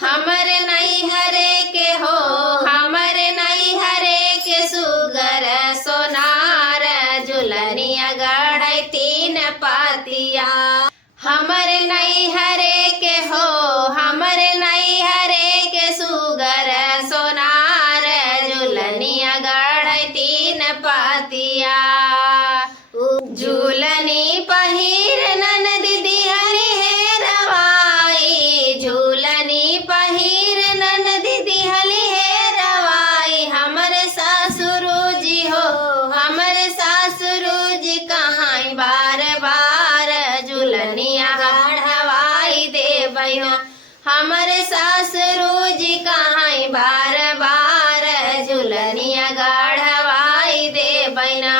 हमरे नैहरे के हो, हमरे नैहरे के सुगर सोनार झुलनिया गढ़ै तीन पातिया। हमरे नैहरे के हो, हमरे नैहरे के सुगर सोनार झुलनिया गढ़ै तीन पातिया। झूलनी पहिर ननदी दिहली हे रवाई, झूलनी पहिर ननदी दिहली हे रवाई। हमरे सासुरु जी हो, हमरे सासुरु जी कहाँ बार बार झूलनिया गढ़वाई देबैना। हमरे सासुरु जी कहाँ बार बार झूलनिया गढ़वाई देबैना।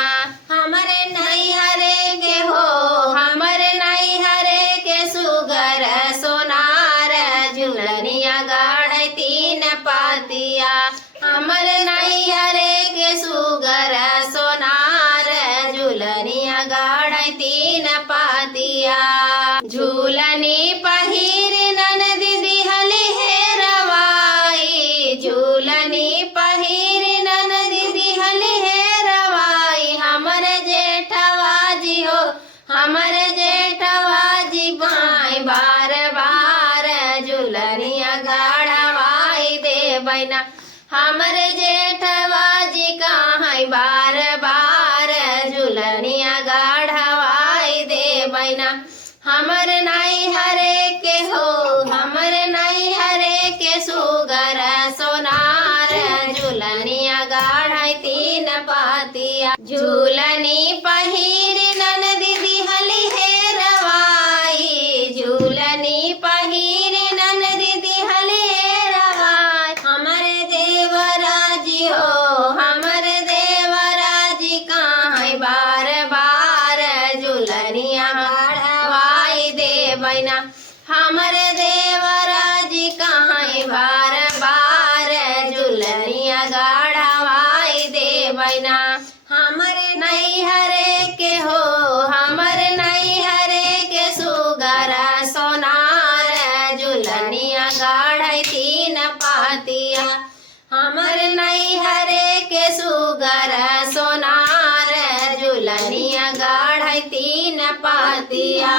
हमरे नैहरे के हो, हमरे नैहरे के सुगर सोनार झुलनिया गढ़ै तीन पातिया। हमरे नैहरे के सुगर सोनार झुलनिया गढ़ै तीन पातिया। झूलनी पहिर ननदी दिहली हे रवाई, झूलनी पहिर ननदी दिहली हे रवाई। हमरे जेठवा जी हो, हमरे जेठवा जी बाई बार बार झुलनिया गढ़वाई देबैना। हमरे जेठवा जी कहाँ बार बार झुलनिया गढ़वाई देबैना। हमरे नैहरे के हो, हमरे नैहरे के सुगर सोनार झुलनिया गढ़ै तीन पातिया। झूलनी पहिर ननदी दिहली हे रवाई, झूलनी पहिर ननदी दिहली हे रवाई। हमरे देवरा जी हो, हमरे देवरा जी कहाँ बार बार झुलनिया गढ़वाई देबैना। हमरे देवरा जी कहाँ बार बार झुलनिया गढ़वाई देबैना। हमरे नैहरे के हो, हमरे नैहरे के सुगर सोनार झुलनिया गढ़ै तीन पातिया। हमरे नैहरे के सुगर सोनार झुलनिया गढ़ै तीन पातिया।